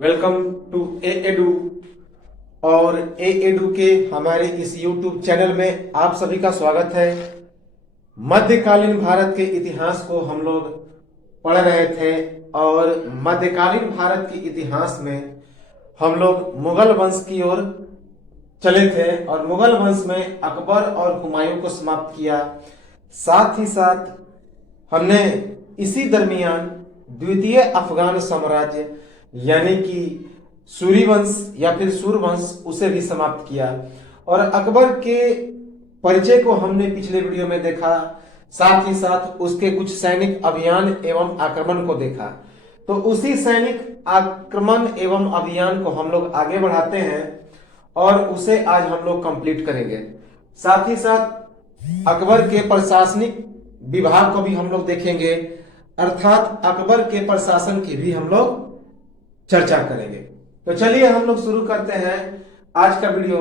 Welcome to A edu. और ए edu के हमारे इस यूट्यूब चैनल में आप सभी का स्वागत है। मध्यकालीन भारत के इतिहास को हम लोग पढ़ रहे थे और मध्यकालीन भारत के इतिहास में हम लोग मुगल वंश की ओर चले थे और मुगल वंश में अकबर और हुमायूं को समाप्त किया। साथ ही साथ हमने इसी दरमियान द्वितीय अफगान साम्राज्य यानी कि सूर्यवंश या फिर सूर्यवंश उसे भी समाप्त किया और अकबर के परिचय को हमने पिछले वीडियो में देखा। साथ ही साथ उसके कुछ सैनिक अभियान एवं आक्रमण को देखा। तो उसी सैनिक आक्रमण एवं अभियान को हम लोग आगे बढ़ाते हैं और उसे आज हम लोग कंप्लीट करेंगे। साथ ही साथ अकबर के प्रशासनिक विभाग को भी हम लोग देखेंगे, अर्थात अकबर के प्रशासन की भी हम लोग चर्चा करेंगे। तो चलिए हम लोग शुरू करते हैं आज का वीडियो।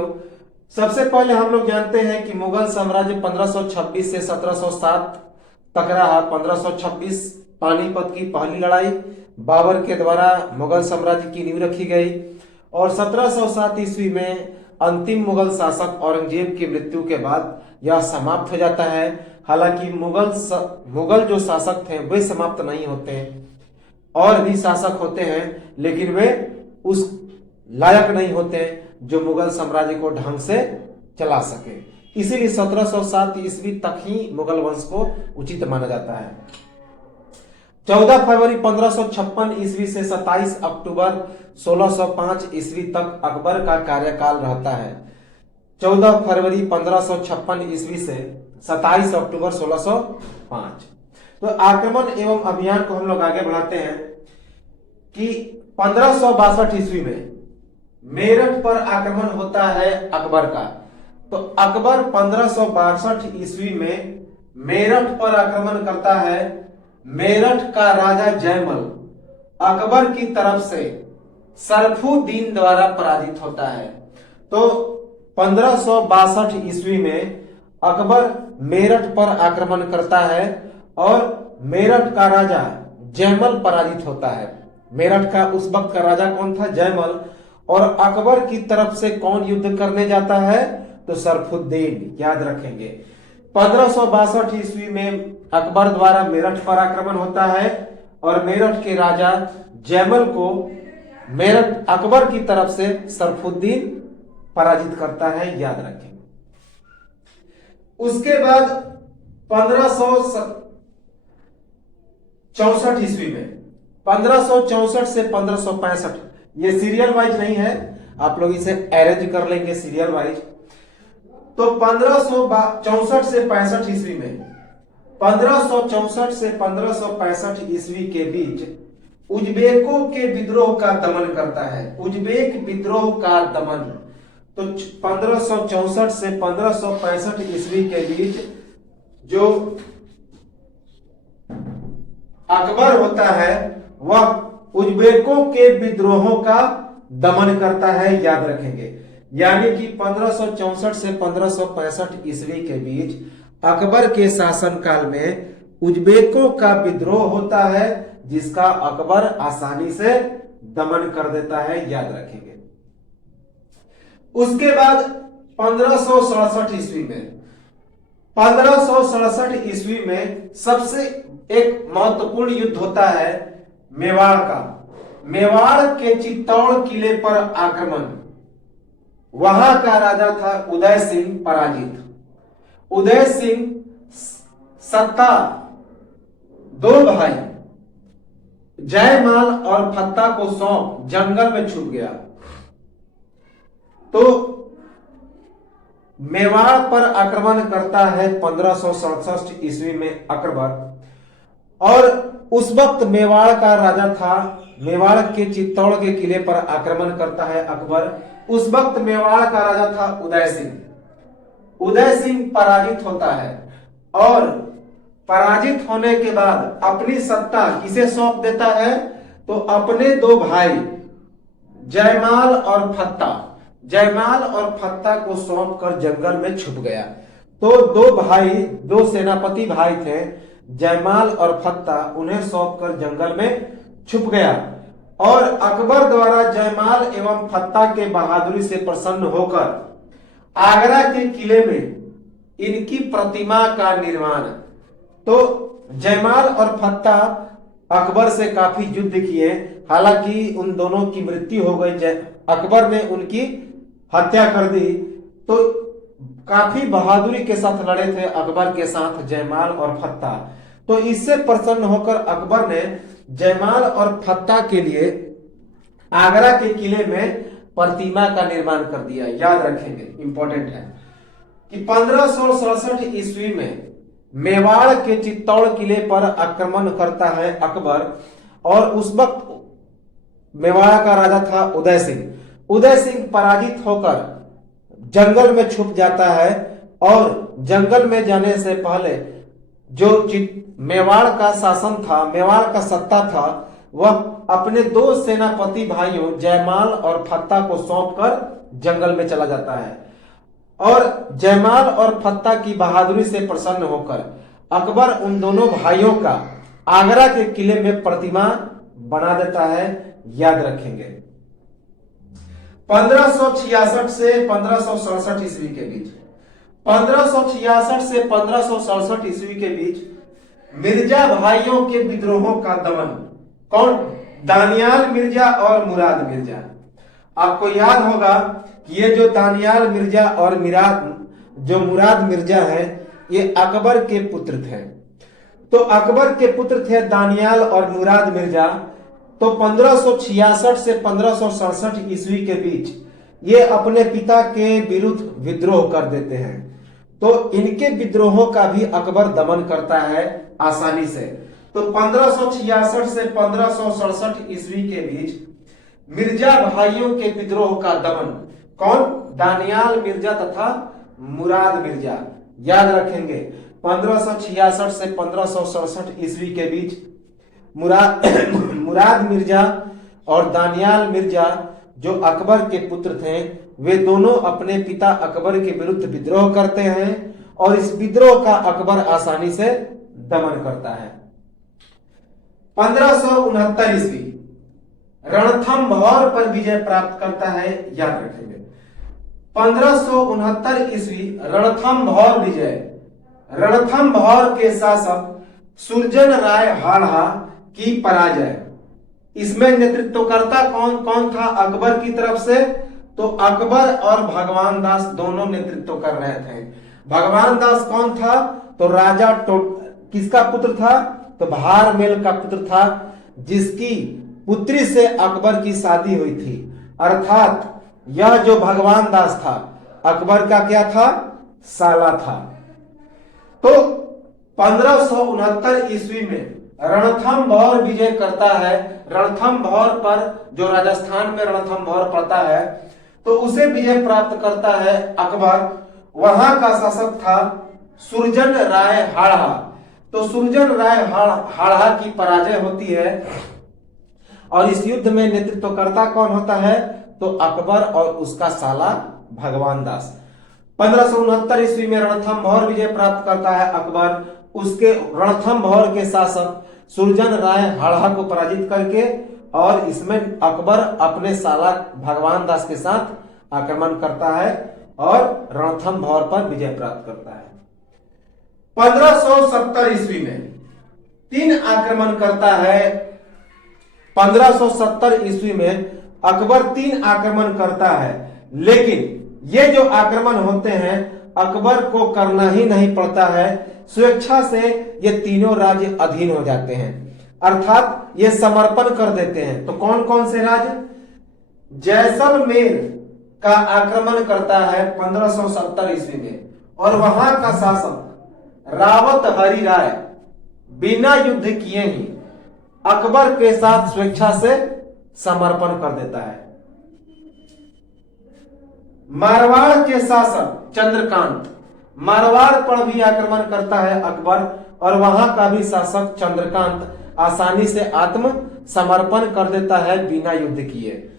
सबसे पहले हम लोग जानते हैं कि मुगल साम्राज्य 1526 से 1707 तक रहा। 1526 पानीपत की पहली लड़ाई बाबर के द्वारा मुगल साम्राज्य की नींव रखी गई और 1707 ईस्वी में अंतिम मुगल शासक औरंगजेब की मृत्यु के बाद यह समाप्त हो जाता है। हालांकि मुगल जो शासक थे वे समाप्त नहीं होते, और भी शासक होते हैं, लेकिन वे उस लायक नहीं होते जो मुगल साम्राज्य को ढंग से चला सके। इसीलिए 1707 ईस्वी तक ही मुगल वंश को उचित माना जाता है। 14 फरवरी 1556 ईस्वी से 27 अक्टूबर 1605 ईस्वी तक अकबर का कार्यकाल रहता है। 14 फरवरी 1556 ईस्वी से 27 अक्टूबर 1605। तो आक्रमण एवं अभियान को हम लोग आगे बढ़ाते हैं कि 1562 ईस्वी में मेरठ पर आक्रमण होता है अकबर का। तो अकबर 1562 ईस्वी में मेरठ पर आक्रमण करता है। मेरठ का राजा जयमल अकबर की तरफ से सरफुद्दीन द्वारा पराजित होता है। तो 1562 ईस्वी में अकबर मेरठ पर आक्रमण करता है और मेरठ का राजा जयमल पराजित होता है। मेरठ का उस वक्त का राजा कौन था? जयमल। और अकबर की तरफ से कौन युद्ध करने जाता है? तो सरफुद्दीन। याद रखेंगे 1562 ईस्वी में अकबर द्वारा मेरठ पर आक्रमण होता है और मेरठ के राजा जयमल को मेरठ अकबर की तरफ से सरफुद्दीन पराजित करता है। याद रखेंगे। उसके बाद 1564 ईस्वी में 1564 से 1565, ये सीरियल वाइज नहीं है, आप लोग इसे अरेंज कर लेंगे सीरियल वाइज। तो 1564 से 65 ईस्वी में 1564 से 1565 ईस्वी के बीच उज्बेकों के विद्रोह का दमन करता है। उज्बेक विद्रोह का दमन। तो 1564 से 1565 ईस्वी के बीच जो अकबर होता है वह उज्बेकों के विद्रोहों का दमन करता है। याद रखेंगे। यानी कि 1564 से 1565 ईस्वी के बीच अकबर के शासनकाल में उज्बेकों का विद्रोह होता है, जिसका अकबर आसानी से दमन कर देता है। याद रखेंगे। उसके बाद 1567 ईस्वी में 1567 ईस्वी में सबसे एक महत्वपूर्ण युद्ध होता है मेवाड़ का। मेवाड़ के चित्तौड़ किले पर आक्रमण। वहां का राजा था उदय सिंह पराजित। उदय सिंह सत्ता दो भाई जयमाल और फत्ता को सौंप जंगल में छुप गया। तो मेवाड़ पर आक्रमण करता है 1567 ईस्वी में अकबर, और उस वक्त मेवाड़ का राजा था, मेवाड़ के चित्तौड़ के किले पर आक्रमण करता है अकबर। उस वक्त मेवाड़ का राजा था उदय सिंह। उदय सिंह पराजित होता है और पराजित होने के बाद अपनी सत्ता किसे सौंप देता है? तो अपने दो भाई जयमाल और फत्ता, जयमाल और फत्ता को सौंप कर जंगल में छुप गया। तो दो भाई, दो सेनापति भाई थे, जयमाल और फत्ता, उन्हें सौंप कर जंगल में छुप गया। और अकबर द्वारा जयमाल एवं फत्ता के बहादुरी से प्रसन्न होकर आगरा के किले में इनकी प्रतिमा का निर्माण। तो जयमाल और फत्ता अकबर से काफी युद्ध किए, हालांकि उन दोनों की मृत्यु हो गई, अकबर ने उनकी हत्या कर दी। तो काफी बहादुरी के साथ लड़े थे अकबर के साथ जयमाल और फत्ता। तो इससे प्रसन्न होकर अकबर ने जयमाल और फत्ता के लिए आगरा के किले में प्रतिमा का निर्माण कर दिया। याद रखेंगे, इंपॉर्टेंट है कि 1567 ईस्वी में मेवाड़ के चित्तौड़ किले पर आक्रमण करता है अकबर, और उस वक्त मेवाड़ का राजा था उदय सिंह। उदय सिंह पराजित होकर जंगल में छुप जाता है, और जंगल में जाने से पहले जो मेवाड़ का शासन था, मेवाड़ का सत्ता था, वह अपने दो सेनापति भाइयों जयमाल और फत्ता को सौंपकर जंगल में चला जाता है। और जयमाल और फत्ता की बहादुरी से प्रसन्न होकर अकबर उन दोनों भाइयों का आगरा के किले में प्रतिमा बना देता है। याद रखेंगे, 1566 से 1567 ईस्वी के बीच, 1566 से 1567 ईस्वी के बीच मिर्जा भाइयों के विद्रोहों का दमन। कौन? दानियाल मिर्जा और मुराद मिर्जा। आपको याद होगा कि ये जो दानियाल मिर्जा और मुराद मिर्जा है, ये अकबर के पुत्र थे। तो अकबर के पुत्र थे दानियाल और मुराद मिर्जा। तो 1566 से 1567 ईस्वी के बीच ये अपने पिता के विरुद्ध विद्रोह कर देते हैं। तो इनके विद्रोहों का भी अकबर दमन करता है आसानी से। तो 1566 से 1567 ईस्वी के बीच मिर्जा भाइयों के विद्रोह का दमन। कौन? दानियाल मिर्जा तथा मुराद मिर्जा। याद रखेंगे, 1566 से 1567 ईस्वी के बीच मुराद मिर्जा और दानियाल मिर्जा जो अकबर के पुत्र थे, वे दोनों अपने पिता अकबर के विरुद्ध विद्रोह करते हैं, और इस विद्रोह का अकबर आसानी से दमन करता है। 1569 ईस्वी रणथंभौर पर विजय प्राप्त करता है। याद रखेंगे, 1569 ईस्वी रणथंभौर विजय। रणथंभौर के शासक सुरजन राय हाड़ा की पराजय। इसमें नेतृत्वकर्ता कौन कौन था अकबर की तरफ से? तो अकबर और भगवान दास दोनों नेतृत्व कर रहे थे। भगवान दास कौन था? तो राजा किसका पुत्र था? तो भारमेल का पुत्र था, जिसकी पुत्री से अकबर की शादी हुई थी। अर्थात यह जो भगवान दास था अकबर का क्या था? साला था। तो 1569 ईस्वी में रणथंभौर विजय करता है। रणथंभौर पर, जो राजस्थान में रणथंभौर पड़ता है, तो उसे विजय प्राप्त करता है अकबर। वहां का शासक था सुरजन राय हाड़ा। तो सुरजन राय हाड़ा की पराजय होती है, और इस युद्ध में नेतृत्वकर्ता कौन होता है? तो अकबर और उसका साला भगवान दास। 1569 ईस्वी में रणथंभौर विजय प्राप्त करता है अकबर। उसके रणथंभौर के शासक सुरजन राय हाड़ा को पराजित करके, और इसमें अकबर अपने साला भगवान दास के साथ आक्रमण करता है और रणथंभौर पर विजय प्राप्त करता है। 1570 ईस्वी में 3 आक्रमण करता है। 1570 ईस्वी में अकबर 3 आक्रमण करता है, लेकिन ये जो आक्रमण होते हैं अकबर को करना ही नहीं पड़ता है। स्वेच्छा से ये तीनों राज्य अधीन हो जाते हैं, अर्थात ये समर्पण कर देते हैं। तो कौन कौन से राज्य? जैसलमेर का आक्रमण करता है 1570 ईस्वी में, और वहां का शासक रावत हरि राय बिना युद्ध किए ही अकबर के साथ स्वेच्छा से समर्पण कर देता है। मारवाड़ के शासक चंद्रकांत, मारवाड़ पर भी आक्रमण करता है अकबर, और वहां का भी शासक चंद्रकांत आसानी से आत्म समर्पण कर देता है बिना युद्ध किए।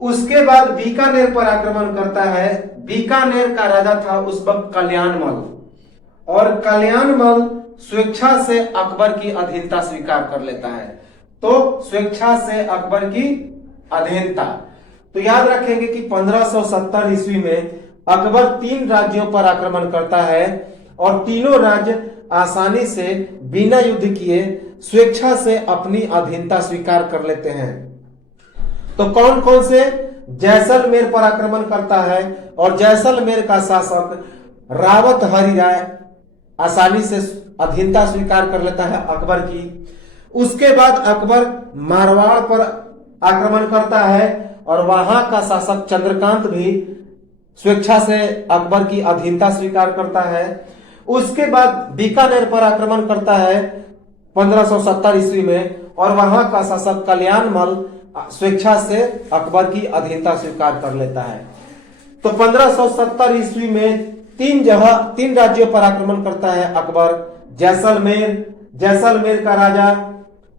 उसके बाद बीकानेर पर आक्रमण करता है। बीकानेर का राजा था उस वक्त कल्याणमल, और कल्याणमल स्वेच्छा से अकबर की अधीनता स्वीकार कर लेता है। तो स्वेच्छा से अकबर की अधीनता। तो याद रखेंगे कि 1570 ईस्वी में अकबर 3 राज्यों पर आक्रमण करता है और तीनों राज्य आसानी से बिना युद्ध किए स्वेच्छा से अपनी अधीनता स्वीकार कर लेते हैं। तो कौन कौन से? जैसलमेर पर आक्रमण करता है और जैसलमेर का शासक रावत हरि राय आसानी से अधीनता स्वीकार कर लेता है अकबर की। उसके बाद अकबर मारवाड़ पर आक्रमण करता है और वहां का शासक चंद्रकांत भी स्वेच्छा से अकबर की अधीनता स्वीकार करता है। उसके बाद बीकानेर पर आक्रमण करता है 1570 ईस्वी में और वहां का शासक कल्याणमल स्वेच्छा से अकबर की अधीनता स्वीकार कर लेता है। तो 1570 ईस्वी में 3 राज्यों पर आक्रमण करता है अकबर। जैसलमेर का राजा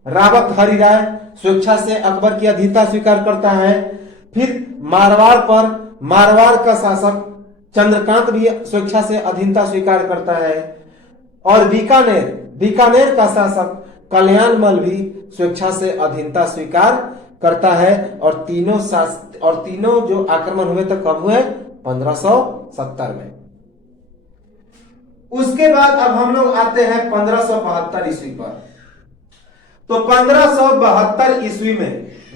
रावत हरि राय स्वेच्छा से अकबर की अधीनता स्वीकार करता है। फिर मारवाड़ का शासक चंद्रकांत भी स्वेच्छा से अधीनता स्वीकार करता है और बीकानेर का शासक कल्याणमल भी स्वेच्छा से अधीनता स्वीकार करता है। और तीनों जो आक्रमण हुए तो कब हुए? 1570 में। उसके बाद अब हम लोग आते हैं 1572 ईस्वी पर। तो 1572 ईस्वी में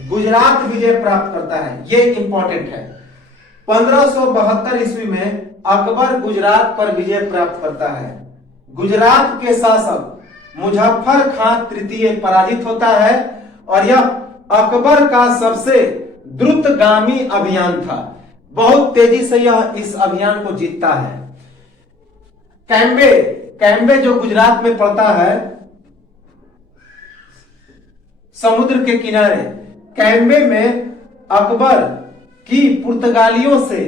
गुजरात विजय प्राप्त करता है, ये इंपॉर्टेंट है। 1572 ईस्वी में अकबर गुजरात पर विजय प्राप्त करता है। गुजरात के शासक मुजफ्फर खां तृतीय पराजित होता है और यह अकबर का सबसे द्रुतगामी अभियान था। बहुत तेजी से यह इस अभियान को जीतता है। कैम्बे जो गुजरात में पड़ता है समुद्र के किनारे, कैम्बे में अकबर की पुर्तगालियों से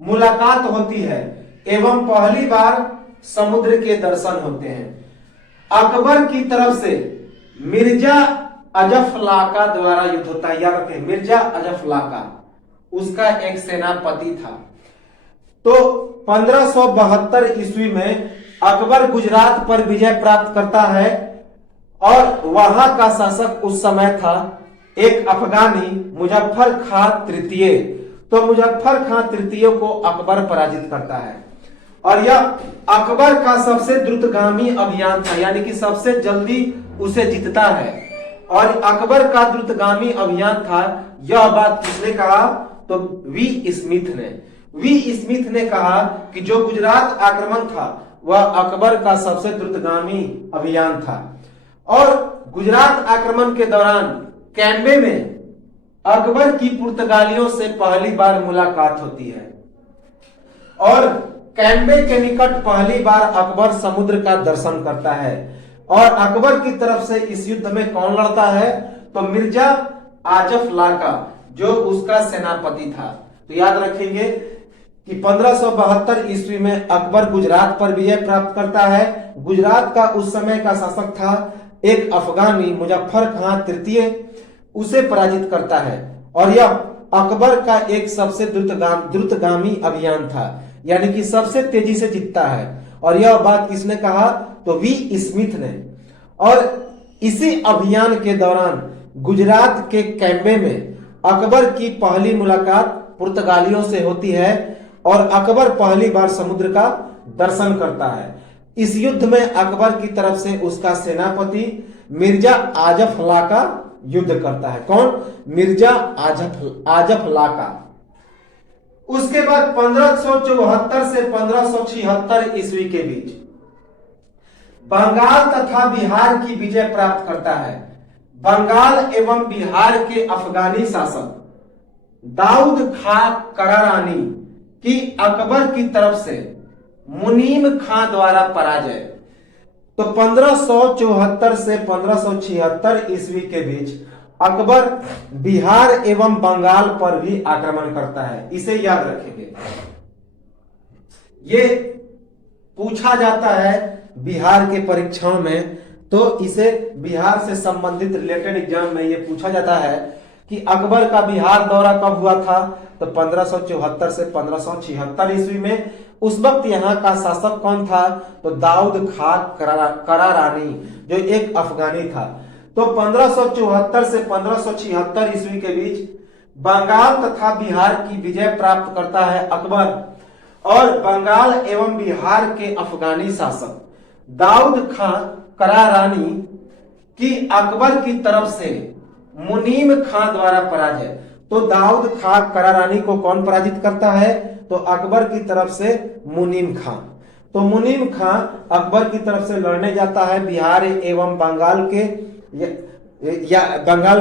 मुलाकात होती है एवं पहली बार समुद्र के दर्शन होते हैं। अकबर की तरफ से मिर्जा अजफलाका द्वारा युद्ध होता है। याद रखें, मिर्जा अजफलाका उसका एक सेनापति था। तो 1572 ईस्वी में अकबर गुजरात पर विजय प्राप्त करता है और वहां का शासक उस समय था एक अफगानी मुजफ्फर खां तृतीय। तो मुजफ्फर खां तृतीय को अकबर पराजित करता है और यह अकबर का सबसे द्रुतगामी अभियान था, यानी कि सबसे जल्दी उसे जीतता है। और अकबर का द्रुतगामी अभियान था, यह बात किसने कहा? तो वी स्मिथ ने कहा कि जो गुजरात आक्रमण था वह अकबर का सबसे द्रुतगामी अभियान था। और गुजरात आक्रमण के दौरान कैम्बे में अकबर की पुर्तगालियों से पहली बार मुलाकात होती है और कैम्बे के निकट पहली बार अकबर समुद्र का दर्शन करता है। और अकबर की तरफ से इस युद्ध में कौन लड़ता है? तो मिर्जा आजफ लाका जो उसका सेनापति था। तो याद रखेंगे कि 1572 ईस्वी में अकबर गुजरात पर विजय प्राप्त करता है। गुजरात का उस समय का शासक था एक अफगानी मुजफ्फर खां तृतीय, उसे पराजित करता है और यह अकबर का एक सबसे द्रुतगामी अभियान था, यानी कि सबसे तेजी से जीतता है। और यह बात किसने कहा? तो वी स्मिथ ने। और इसी अभियान के दौरान गुजरात के कैम्बे में अकबर की पहली मुलाकात पुर्तगालियों से होती है और अकबर पहली बार समुद्र का दर्शन करता है। इस युद्ध में अकबर की तरफ से उसका सेनापति मिर्जा आजफ लाका युद्ध करता है। कौन? मिर्जा आजफ लाका। उसके बाद 1574 से 1576 ईस्वी के बीच बंगाल तथा बिहार की विजय प्राप्त करता है। बंगाल एवं बिहार के अफगानी शासक दाऊद खां करारानी की अकबर की तरफ से मुनीम खां द्वारा पराजय। तो 1574 से 1576 ईस्वी के बीच अकबर बिहार एवं बंगाल पर भी आक्रमण करता है। इसे याद रखेंगे, ये पूछा जाता है बिहार के परीक्षाओं में। तो इसे बिहार से संबंधित रिलेटेड एग्जाम में ये पूछा जाता है कि अकबर का बिहार दौरा कब हुआ था? तो 1574 से 1576 ईस्वी में। उस वक्त यहाँ का शासक कौन था? तो दाऊद खां करारानी जो एक अफगानी था। तो 1574 से 1576 ईस्वी के बीच बंगाल तथा बिहार की विजय प्राप्त करता है अकबर, और बंगाल एवं बिहार के अफगानी शासक दाऊद खां करारानी की अकबर की तरफ से मुनीम खां द्वारा पराजय। तो दाऊद खां करारानी को कौन पराजित करता है? तो अकबर की तरफ से मुनीम खां। तो मुनीम खां अकबर की तरफ से लड़ने जाता है बिहार एवं बंगाल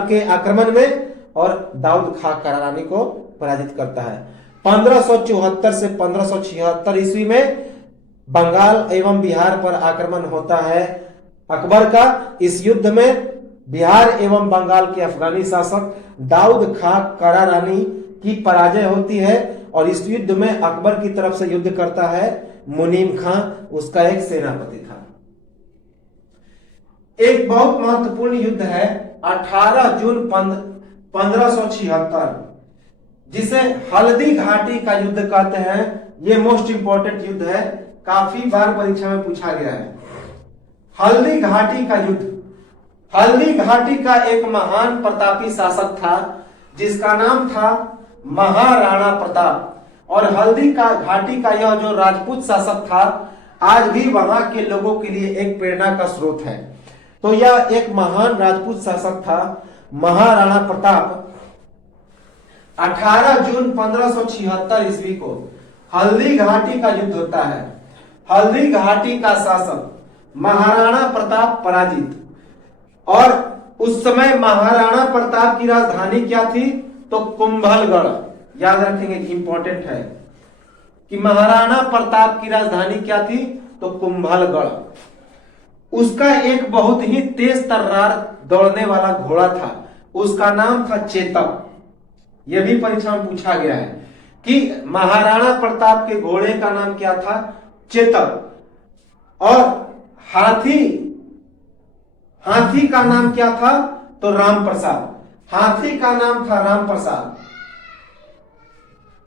के आक्रमण में, और दाऊद खां करारानी को पराजित करता है। 1574 से 1576 ईस्वी में बंगाल एवं बिहार पर आक्रमण होता है अकबर का। इस युद्ध में बिहार एवं बंगाल के अफगानी शासक दाऊद खां करारानी की पराजय होती है, और इस युद्ध में अकबर की तरफ से युद्ध करता है मुनीम खां, उसका एक सेनापति था। एक बहुत महत्वपूर्ण युद्ध है 18 जून 1576, जिसे हल्दी घाटी का युद्ध कहते हैं। यह मोस्ट इंपॉर्टेंट युद्ध है, काफी बार परीक्षा में पूछा गया है। हल्दी घाटी का युद्ध। हल्दी घाटी का एक महान प्रतापी शासक था जिसका नाम था महाराणा प्रताप, और हल्दी का घाटी का यह जो राजपूत शासक था आज भी वहां के लोगों के लिए एक प्रेरणा का स्रोत है। तो यह एक महान राजपूत शासक था महाराणा प्रताप। 18 जून 1576 ईस्वी को हल्दी घाटी का युद्ध होता है। हल्दी घाटी का शासक महाराणा प्रताप पराजित, और उस समय महाराणा प्रताप की राजधानी क्या थी? तो कुंभलगढ़। याद रखेंगे, इंपॉर्टेंट है कि महाराणा प्रताप की राजधानी क्या थी? तो कुंभलगढ़। उसका एक बहुत ही तेज तर्रार दौड़ने वाला घोड़ा था, उसका नाम था चेतक। यह भी परीक्षा में पूछा गया है कि महाराणा प्रताप के घोड़े का नाम क्या था? चेतक। और हाथी का नाम क्या था? तो राम प्रसाद। हाथी का नाम था राम प्रसाद।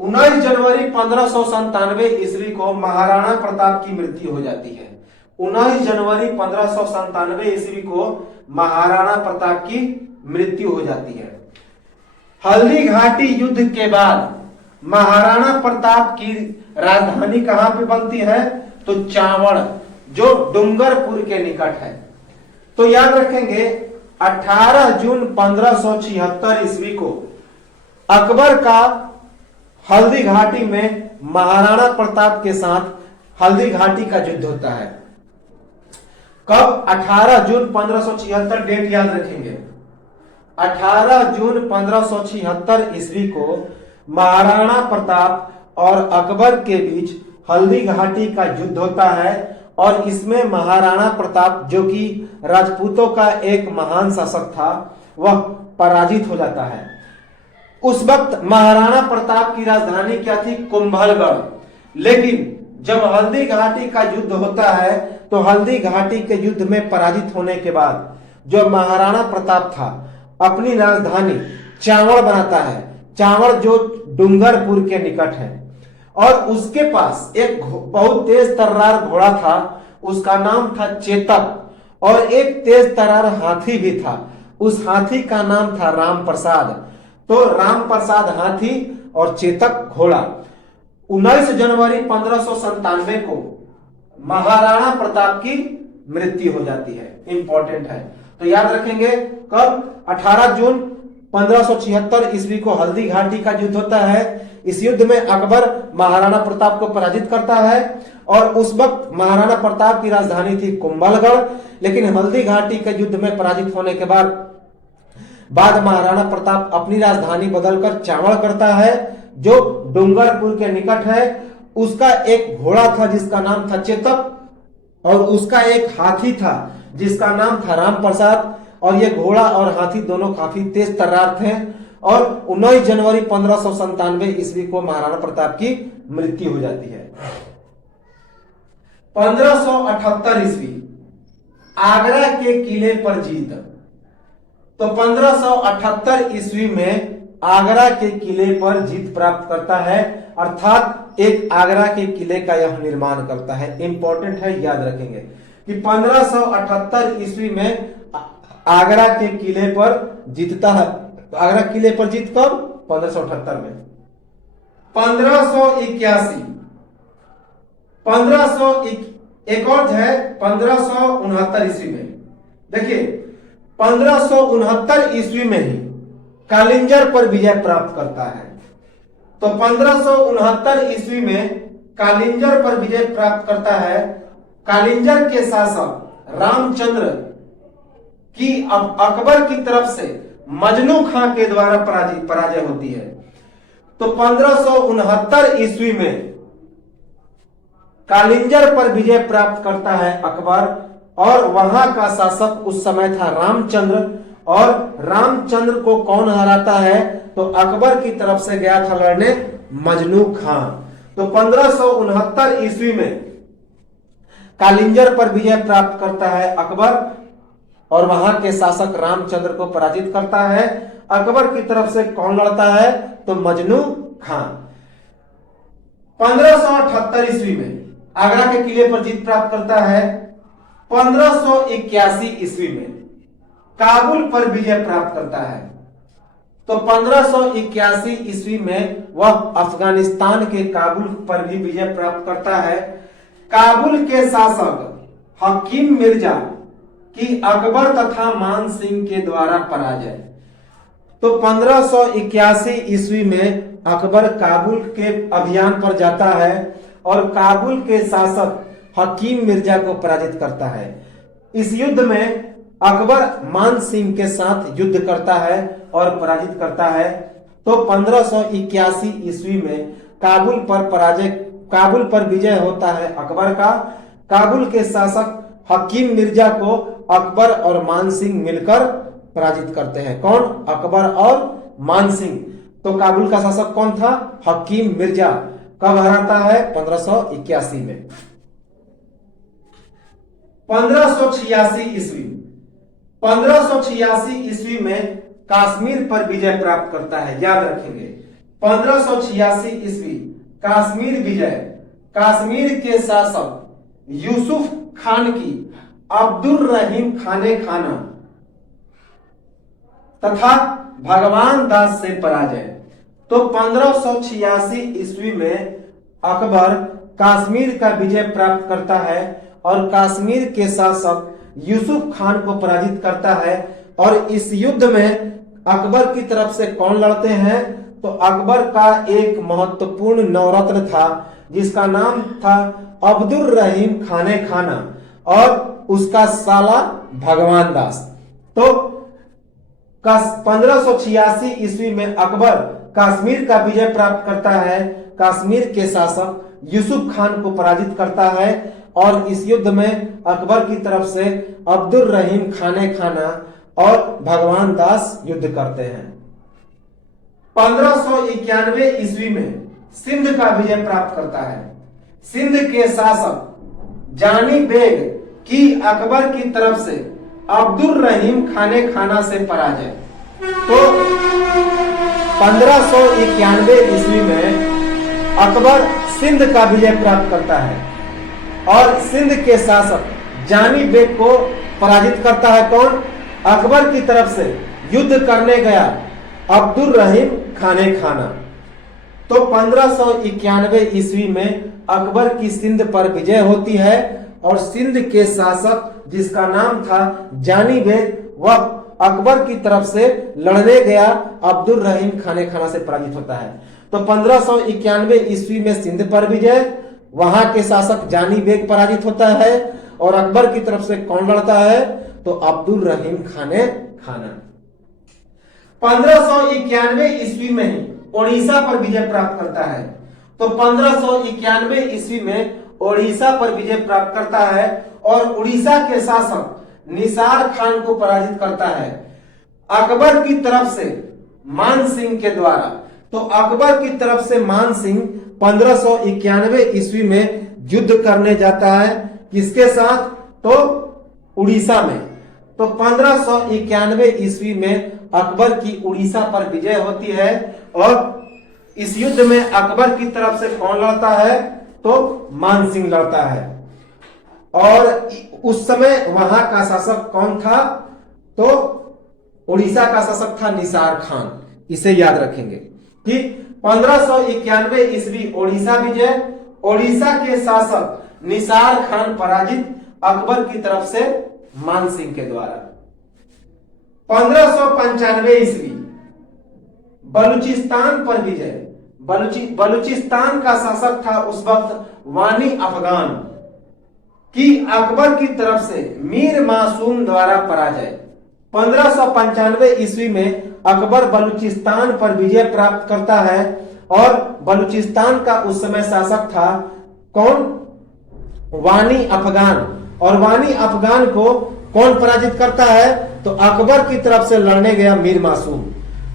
19 जनवरी 1597 ईस्वी को महाराणा प्रताप की मृत्यु हो जाती है। 19 जनवरी 1597 ईस्वी को महाराणा प्रताप की मृत्यु हो जाती है। हल्दी घाटी युद्ध के बाद महाराणा प्रताप की राजधानी कहां पे बनती है? तो चावड़, जो डूंगरपुर के निकट है। तो याद रखेंगे 18 जून 1576 ईस्वी को अकबर का हल्दी घाटी में महाराणा प्रताप के साथ हल्दी घाटी का युद्ध होता है। कब? 18 जून 1576, डेट याद रखेंगे। 18 जून 1576 ईस्वी को महाराणा प्रताप और अकबर के बीच हल्दी घाटी का युद्ध होता है, और इसमें महाराणा प्रताप, जो कि राजपूतों का एक महान शासक था, वह पराजित हो जाता है। उस वक्त महाराणा प्रताप की राजधानी क्या थी? कुंभलगढ़। लेकिन जब हल्दी घाटी का युद्ध होता है तो हल्दी घाटी के युद्ध में पराजित होने के बाद जो महाराणा प्रताप था अपनी राजधानी चावड़ बनाता है। चावड़ जो डूंगरपुर के निकट है, और उसके पास एक बहुत तेज तर्रार घोड़ा था, उसका नाम था चेतक, और एक तेज तर्रार हाथी भी था, उस हाथी का नाम था राम प्रसाद। तो राम प्रसाद हाथी और चेतक घोड़ा। 19 जनवरी 1597 को महाराणा प्रताप की मृत्यु हो जाती है। इंपॉर्टेंट है, तो याद रखेंगे। कब? 18 जून 1576 ईस्वी को हल्दी घाटी का युद्ध होता है। इस युद्ध में अकबर महाराणा प्रताप को पराजित करता है, और उस वक्त महाराणा प्रताप की राजधानी थी कुंभलगढ़। लेकिन हल्दी घाटी के युद्ध में पराजित होने के बाद महाराणा प्रताप अपनी राजधानी बदलकर चावड़ करता है, जो डूंगरपुर के निकट है। उसका एक घोड़ा था जिसका नाम था चेतक, और उसका एक हाथी था जिसका नाम था राम प्रसाद, और ये घोड़ा और हाथी दोनों काफी तेज तर्रार थे। और 19 जनवरी 1597 ईस्वी को महाराणा प्रताप की मृत्यु हो जाती है। 1578 ईस्वी, आगरा के किले पर जीत। तो 1578 ईस्वी में आगरा के किले पर जीत प्राप्त करता है, अर्थात एक आगरा के किले का यह निर्माण करता है। इंपॉर्टेंट है, याद रखेंगे कि 1578 ईस्वी में आगरा के किले पर जीतता है। तो आगरा किले पर जीत कब? 1578 में। 1581, 1500 एक और है 1569 ईस्वी में। देखिए 1569 ईस्वी में ही कालिंजर पर विजय प्राप्त करता है। तो 1569 ईस्वी में कालिंजर पर विजय प्राप्त करता है। कालिंजर के शासक रामचंद्र की अब अकबर की तरफ से मजनू खां के द्वारा पराजय होती है। तो 1569 ईस्वी में कालिंजर पर विजय प्राप्त करता है अकबर, और वहां का शासक उस समय था रामचंद्र। और रामचंद्र को कौन हराता है? तो अकबर की तरफ से गया था लड़ने मजनू खां। तो 1569 ईस्वी में कालिंजर पर विजय प्राप्त करता है अकबर, और वहां के शासक रामचंद्र को पराजित करता है। अकबर की तरफ से कौन लड़ता है? तो मजनू खां। 1578 ईस्वी में आगरा के किले पर जीत प्राप्त करता है। 1581 ईस्वी में काबुल पर विजय प्राप्त करता है। तो 1581 ईस्वी में वह अफगानिस्तान के काबुल पर भी विजय प्राप्त करता है। काबुल के शासक हकीम मिर्जा की अकबर तथा मान सिंह के द्वारा पराजय। तो 1581 ईस्वी में अकबर काबुल के अभियान पर जाता है और काबुल के शासक हकीम मिर्जा को पराजित करता है। इस युद्ध में अकबर मान सिंह के साथ युद्ध करता है और पराजित करता है। तो 1581 ईस्वी में काबुल पर विजय होता है अकबर का। काबुल के शासक हकीम मिर्जा को अकबर और मान सिंह मिलकर पराजित करते हैं। कौन? अकबर और मान सिंह। तो काबुल का शासक कौन था? हकीम मिर्जा। कब हराता है? 1581 में। 1586 ईस्वी 1586 ईस्वी में कश्मीर पर विजय प्राप्त करता है। याद रखेंगे 1586 ईस्वी कश्मीर विजय। कश्मीर के शासक यूसुफ खान की अब्दुल रहीम खाने खाना तथा भगवान दास से पराजय। तो 1586 ईस्वी में अकबर कश्मीर का विजय प्राप्त करता है और कश्मीर के शासक यूसुफ खान को पराजित करता है। और इस युद्ध में अकबर की तरफ से कौन लड़ते हैं? तो अकबर का एक महत्वपूर्ण नवरत्न था जिसका नाम था अब्दुल रहीम खाने खाना और उसका साला भगवान दास। तो 1586 ईस्वी में अकबर कश्मीर का विजय प्राप्त करता है। कश्मीर के शासक यूसुफ खान को पराजित करता है और इस युद्ध में अकबर की तरफ से अब्दुल रहीम खाने खाना और भगवान दास युद्ध करते हैं। 1591 ईस्वी में सिंध का विजय प्राप्त करता है। सिंध के शासक जानी बेग की अकबर की तरफ से अब्दुल रहीम खाने खाना से पराजय। तो 1591 ईस्वी में अकबर सिंध का विजय प्राप्त करता है और सिंध के शासक जानी बेग को पराजित करता है। कौन? अकबर की तरफ से युद्ध करने गया अब्दुल रहीम खाने खाना। तो 1591 ईस्वी में अकबर की सिंध पर विजय होती है और सिंध के शासक जिसका नाम था जानी बेग वह अकबर की तरफ से लड़ने गया अब्दुल रहीम खाने खाना से पराजित होता है। तो 1591 ईस्वी में सिंध पर विजय, वहां के शासक जानी बेग पराजित होता है और अकबर की तरफ से कौन लड़ता है? तो अब्दुल रहीम खाने खाना। 1591 ईस्वी में ही ओडिशा पर विजय प्राप्त करता है। तो 1591 ईस्वी में ओडिशा पर विजय प्राप्त करता है और उड़ीसा के शासक निसार खान को पराजित करता है अकबर की तरफ से मान सिंह के द्वारा। तो अकबर की तरफ से मान सिंह 1591 ईस्वी में युद्ध करने जाता है। किसके साथ? तो उड़ीसा में। तो 1591 ईस्वी में अकबर की उड़ीसा पर विजय होती है और इस युद्ध में अकबर की तरफ से कौन लड़ता है? तो मान सिंह लड़ता है। और उस समय वहां का शासक कौन था? तो उड़ीसा का शासक था निसार खान। इसे याद रखेंगे कि 1591 ईस्वी ओडिशा विजय, ओडिशा के शासक निसार खान पराजित अकबर की तरफ से मान सिंह के द्वारा। 1595 ईस्वी बलूचिस्तान पर विजय, बलूचिस्तान का शासक था उस वक्त वानी अफगान की अकबर की तरफ से मीर मासूम द्वारा पराजय। 1595 ईस्वी में अकबर बलूचिस्तान पर विजय प्राप्त करता है और बलूचिस्तान का उस समय शासक था कौन? वानी अफगान। और वानी अफगान को कौन पराजित करता है? तो अकबर की तरफ से लड़ने गया मीर मासूम।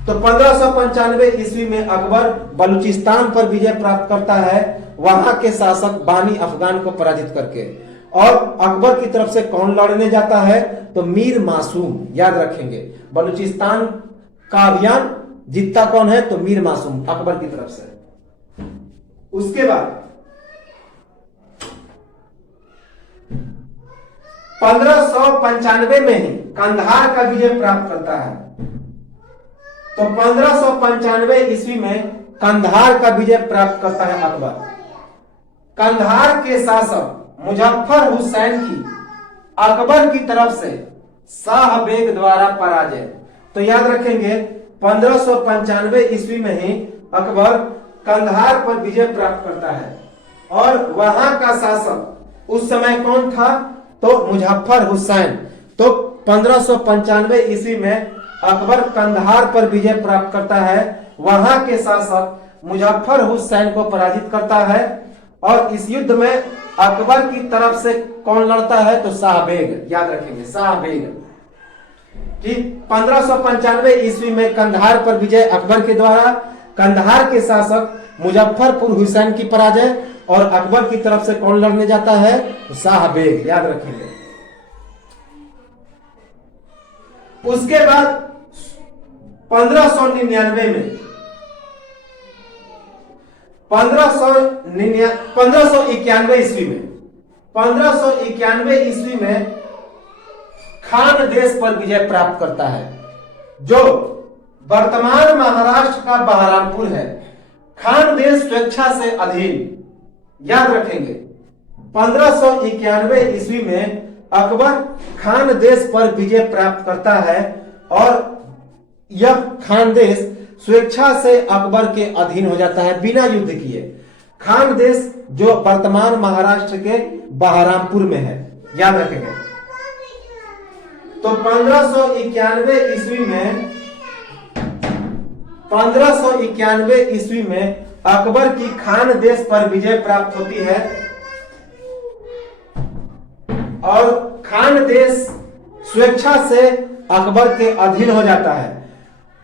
तो 1595 ईस्वी में अकबर बलूचिस्तान पर विजय प्राप्त करता है वहां के शासक वानी अफगान को पराजित करके। और अकबर की तरफ से कौन लड़ने जाता है? तो मीर मासूम। याद रखेंगे, बलूचिस्तान का अभियान जीतता कौन है? तो मीर मासूम अकबर की तरफ से। उसके बाद 1595 में ही कंधार का विजय प्राप्त करता है। तो 1595 ईस्वी में कंधार का विजय प्राप्त करता है अकबर। कंधार के शासक मुजफ्फर हुसैन की अकबर की तरफ से शाह बेग द्वारा पराजय। तो याद रखेंगे 1595 ईस्वी में ही अकबर कंधार पर विजय प्राप्त करता है और वहां का शासक उस समय कौन था? तो मुजफ्फर हुसैन। तो 1595 ईस्वी में अकबर कंधार पर विजय प्राप्त करता है, वहां के शासक मुजफ्फर हुसैन को पराजित करता है और इस युद्ध में अकबर की तरफ से कौन लड़ता है? तो शाह बेग। याद रखेंगे, शाह बेग कि 1595 ईस्वी में कंधार पर विजय अकबर के द्वारा, कंधार के शासक मुजफ्फरपुर हुसैन की पराजय और अकबर की तरफ से कौन लड़ने जाता है? तो शाह बेग। याद रखेंगे। उसके बाद 1591 में 1591 ईस्वी में 1591 ईस्वी में खान देश पर विजय प्राप्त करता है जो वर्तमान महाराष्ट्र का बहरामपुर है। खान देश स्वेच्छा से अधीन। याद रखेंगे 1591 ईस्वी में अकबर खान देश पर विजय प्राप्त करता है और यह खान देश स्वेच्छा से अकबर के अधीन हो जाता है बिना युद्ध किए। खान देश जो वर्तमान महाराष्ट्र के बहरामपुर में है। याद रखेंगे। तो 1591 ईस्वी में अकबर की खान देश पर विजय प्राप्त होती है और खान देश स्वेच्छा से अकबर के अधीन हो जाता है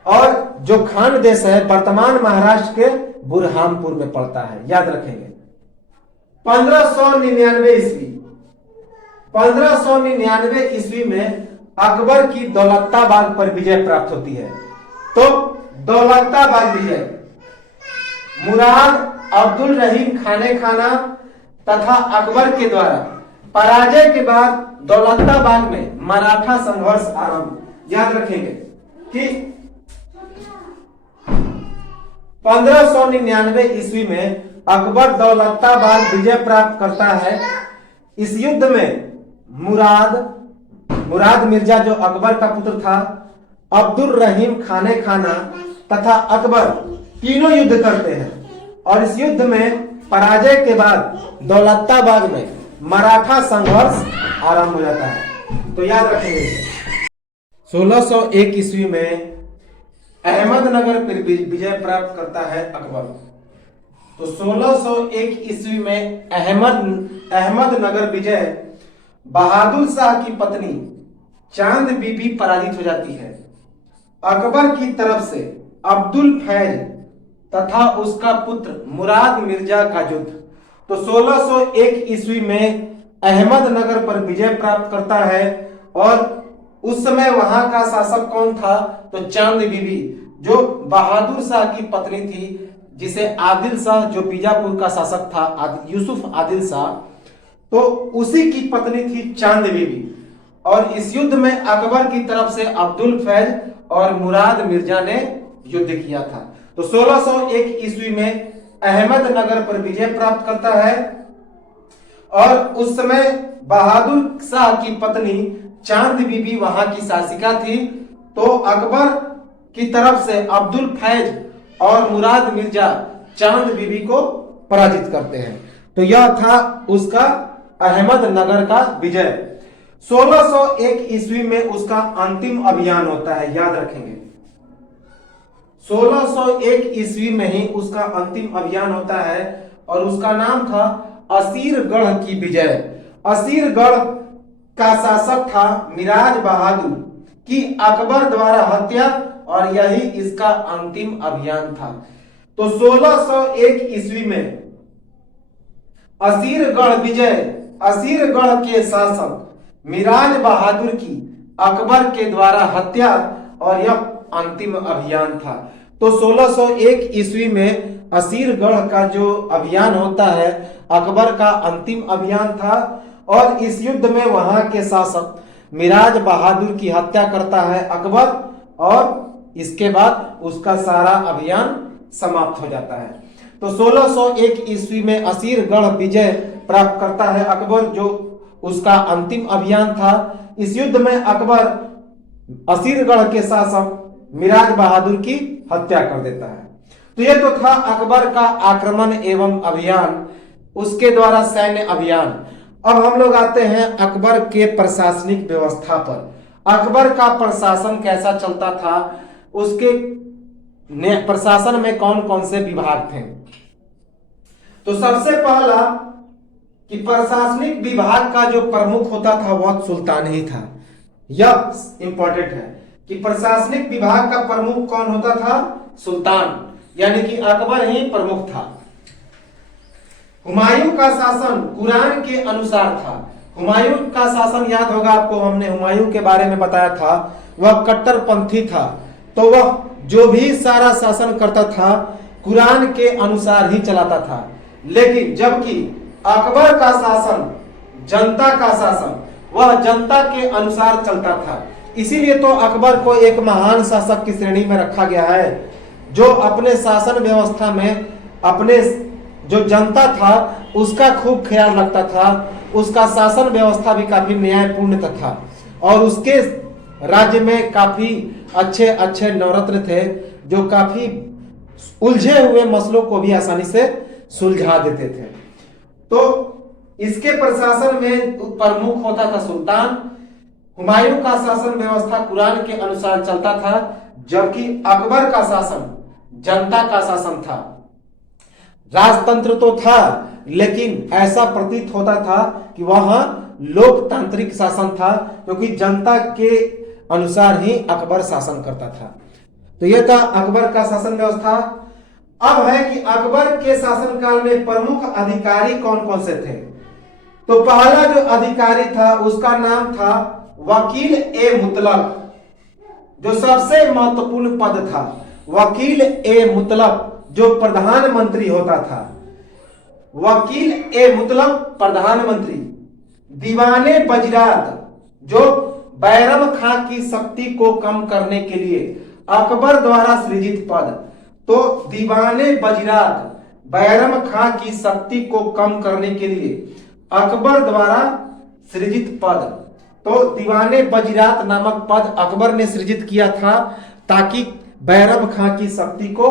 और जो खान देश है वर्तमान महाराष्ट्र के बुरहानपुर में पड़ता है। याद रखेंगे। 1599 ईस्वी में अकबर की दौलताबाग पर विजय प्राप्त होती है। तो दौलताबाग विजय मुराद अब्दुल रहीम खाने खाना तथा अकबर के द्वारा पराजय के बाद दौलताबाद में मराठा संघर्ष आरंभ। याद रखेंगे कि 1599 ईस्वी में अकबर दौलताबाद विजय प्राप्त करता है। इस युद्ध में मुराद मिर्जा जो अकबर का पुत्र था, अब्दुल रहीम खाने खाना तथा अकबर तीनों युद्ध करते हैं और इस युद्ध में पराजय के बाद दौलताबाद में मराठा संघर्ष आरंभ हो जाता है। तो याद रखेंगे 1601 ईस्वी में अहमदनगर पर विजय प्राप्त करता है अकबर। तो 1601 ईस्वी में अहमदनगर विजय बहादुर शाह की पत्नी चांद बीबी पराजित हो जाती है। अकबर की तरफ से अब्दुल फैज तथा उसका पुत्र मुराद मिर्जा का युद्ध। तो 1601 ईस्वी में अहमदनगर पर विजय प्राप्त करता है और उस समय वहां का शासक कौन था? तो चांद बीबी जो बहादुर शाह की पत्नी थी, जिसे आदिल शाह जो बीजापुर का शासक था यूसुफ आदिल शाह, तो उसी की पत्नी थी चांद बीबी। और इस युद्ध में अकबर की तरफ से अब्दुल फैज और मुराद मिर्जा ने युद्ध किया था। तो 1601 ईस्वी में अहमदनगर पर विजय प्राप्त करता है और उस समय बहादुर शाह की पत्नी चांद बीबी वहां की शासिका थी। तो अकबर की तरफ से अब्दुल फैज और मुराद मिर्जा चांद बीबी को पराजित करते हैं। तो यह था उसका अहमदनगर का विजय। 1601 ईस्वी में उसका अंतिम अभियान होता है, याद रखेंगे। 1601 ईस्वी में ही उसका अंतिम अभियान होता है और उसका नाम था असीरगढ़ की विजय। असीरगढ़ का शासक था मिराज बहादुर की अकबर द्वारा हत्या और यही इसका अंतिम अभियान था। तो 1601 ईस्वी में असीरगढ़ विजय, असीरगढ़ के शासक मिराज बहादुर की अकबर के द्वारा हत्या और यह अंतिम अभियान था। तो 1601 ईस्वी में असीरगढ़ का जो अभियान होता है अकबर का अंतिम अभियान था और इस युद्ध में वहां के शासक मिराज बहादुर की हत्या करता है अकबर और इसके बाद उसका सारा अभियान समाप्त हो जाता है। तो 1601 ईस्वी में असीरगढ़ विजय प्राप्त करता है अकबर, जो उसका अंतिम अभियान था। इस युद्ध में अकबर असीरगढ़ के शासक मिराज बहादुर की हत्या कर देता है। तो यह तो था अकबर का आक्रमण एवं अभियान, उसके द्वारा सैन्य अभियान। अब हम लोग आते हैं अकबर के प्रशासनिक व्यवस्था पर। अकबर का प्रशासन कैसा चलता था, उसके प्रशासन में कौन कौन से विभाग थे। तो सबसे पहला कि प्रशासनिक विभाग का जो प्रमुख होता था वह सुल्तान ही था। यह इंपॉर्टेंट है कि प्रशासनिक विभाग का प्रमुख कौन होता था, सुल्तान, यानी कि अकबर ही प्रमुख था। हुमायूं का शासन कुरान के अनुसार था। हुमायूं का शासन याद होगा आपको, हमने हुमायूं के बारे में बताया था, वह कट्टरपंथी था। तो वह जो भी सारा शासन करता था कुरान के अनुसार ही चलाता था। लेकिन जबकि अकबर का शासन, जनता का शासन, वह जनता के अनुसार चलता था। इसीलिए तो अकबर को एक महान शासक की श्रेणी में रखा गया है, जो अपने शासन व्यवस्था में अपने जो जनता था उसका खूब ख्याल रखता था। उसका शासन व्यवस्था भी काफी न्यायपूर्ण था और उसके राज्य में काफी अच्छे अच्छे नवरत्न थे जो काफी उलझे हुए मसलों को भी आसानी से सुलझा देते थे। तो इसके प्रशासन में प्रमुख होता था सुल्तान। हुमायूं का शासन व्यवस्था कुरान के अनुसार चलता था, जबकि अकबर का शासन जनता का शासन था। राजतंत्र तो था लेकिन ऐसा प्रतीत होता था कि वहां लोकतांत्रिक शासन था, क्योंकि जनता के अनुसार ही अकबर शासन करता था। तो यह था अकबर का शासन व्यवस्था। अब है कि अकबर के शासनकाल में प्रमुख अधिकारी कौन कौन से थे। तो पहला जो अधिकारी था उसका नाम था वकील ए मुतलक, जो सबसे महत्वपूर्ण पद था। वकील ए मुतलक जो प्रधानमंत्री होता था। वकील ए मुतलक प्रधानमंत्री। दीवाने वजीरात जो बैरम खां की शक्ति को कम करने के लिए अकबर द्वारा सृजित पद। तो दीवाने वजीरात बैरम खां की शक्ति को कम करने के लिए अकबर द्वारा सृजित पद। तो दीवाने वजीरात नामक पद अकबर ने सृजित किया था ताकि बैरम खां की शक्ति को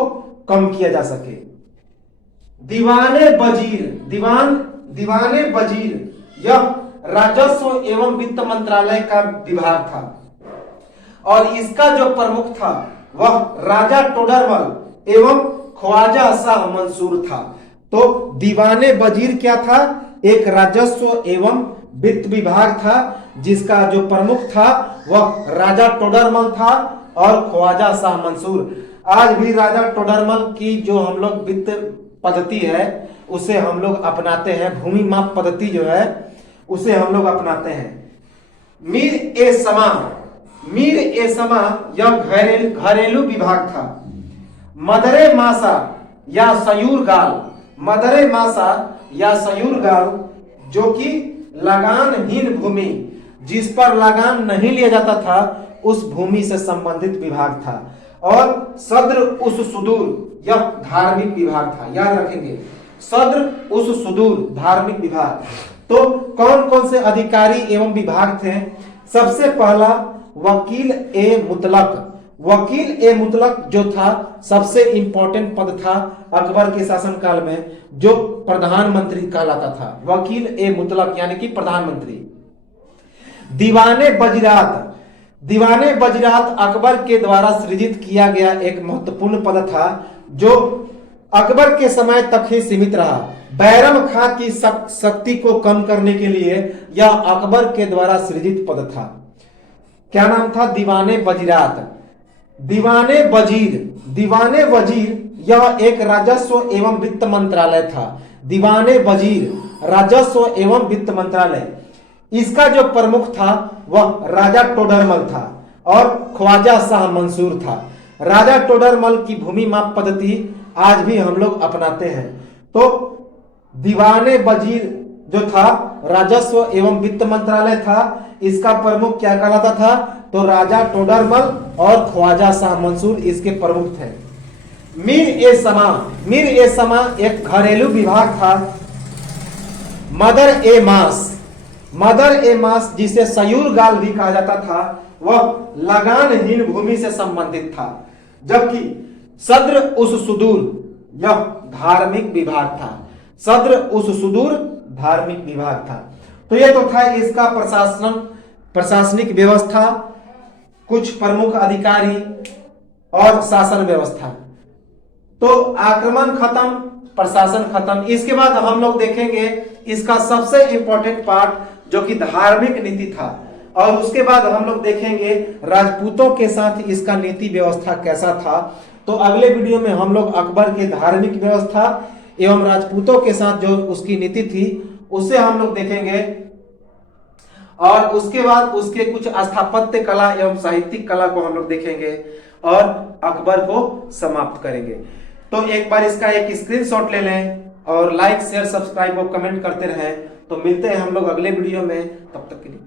कम किया जा सके। दीवाने वजीर, दीवाने वजीर यह राजस्व एवं वित्त मंत्रालय का विभाग था और इसका जो प्रमुख था वह राजा टोडरमल एवं ख्वाजा शाह मंसूर था। तो दीवाने वजीर क्या था, एक राजस्व एवं वित्त विभाग था जिसका जो प्रमुख था वह राजा टोडरमल था और ख्वाजा शाह मंसूर। आज भी राजा टोडरमल की जो हम लोग वित्त पद्धति है उसे हम लोग अपनाते हैं, भूमि माप पद्धति जो है उसे हम लोग अपनाते हैं। मीर ए समा, मीर ए समा यह घरेलू विभाग था। मदरे मासा या सयूरगाल, मदरे मासा या सयूरगाल जो कि लगानहीन भूमि, जिस पर लगान नहीं लिया जाता था उस भूमि से संबंधित विभाग था। और सद्र उस सुदूर यह धार्मिक विभाग था, याद रखेंगे, सद्र उस सुदूर धार्मिक विभाग। तो कौन कौन से अधिकारी एवं विभाग थे? सबसे पहला वकील ए मुतलक। वकील ए मुतलक जो था सबसे इंपॉर्टेंट पद था अकबर के शासनकाल में, जो प्रधानमंत्री कहलाता था। वकील ए मुतलक यानी कि प्रधानमंत्री। दीवाने वजीरात। दीवाने वजीरात अकबर के द्वारा सृजित किया गया एक महत्वपूर्ण पद था जो अकबर के समय तक ही सीमित रहा। बैरम खां की शक्ति को कम करने के लिए यह अकबर के द्वारा सृजित पद था। क्या नाम था? दीवाने वजीरात। दीवाने वजीर। दीवाने वजीर यह एक राजस्व एवं वित्त मंत्रालय था। दीवाने वजीर राजस्व एवं वित्त मंत्रालय। इसका जो प्रमुख था वह राजा टोडरमल था और ख्वाजा शाह मंसूर था। राजा टोडरमल की भूमि माप पद्धति आज भी हम लोग अपनाते हैं। तो दीवाने वजीर जो था राजस्व एवं वित्त मंत्रालय था, इसका प्रमुख क्या कहलाता था? तो राजा टोडरमल और ख्वाजा शाह मंसूर इसके प्रमुख थे। मीर ए समा। मीर ए समा एक घरेलू विभाग था। मदर ए मास। मदर ए मास जिसे सयूर गाल भी कहा जाता था, वह लगानहीन भूमि से संबंधित था। जबकि सद्र उस सुदूर यह धार्मिक विभाग था। सद्र उस सुदूर धार्मिक विभाग था। तो यह तो था इसका प्रशासनिक व्यवस्था, कुछ प्रमुख अधिकारी और शासन व्यवस्था। तो आक्रमण खत्म, प्रशासन खत्म। इसके बाद हम लोग देखेंगे इसका सबसे इंपॉर्टेंट पार्ट जो कि धार्मिक नीति था, और उसके बाद हम लोग देखेंगे राजपूतों के साथ इसका नीति व्यवस्था कैसा था। तो अगले वीडियो में हम लोग अकबर के धार्मिक व्यवस्था एवं राजपूतों के साथ जो उसकी नीति थी उसे हम लोग देखेंगे, और उसके बाद उसके कुछ स्थापत्य कला एवं साहित्यिक कला को हम लोग देखेंगे और अकबर को समाप्त करेंगे। तो एक बार इसका एक स्क्रीनशॉट ले लें और लाइक शेयर सब्सक्राइब और कमेंट करते रहें। तो मिलते हैं हम लोग अगले वीडियो में, तब तक के लिए।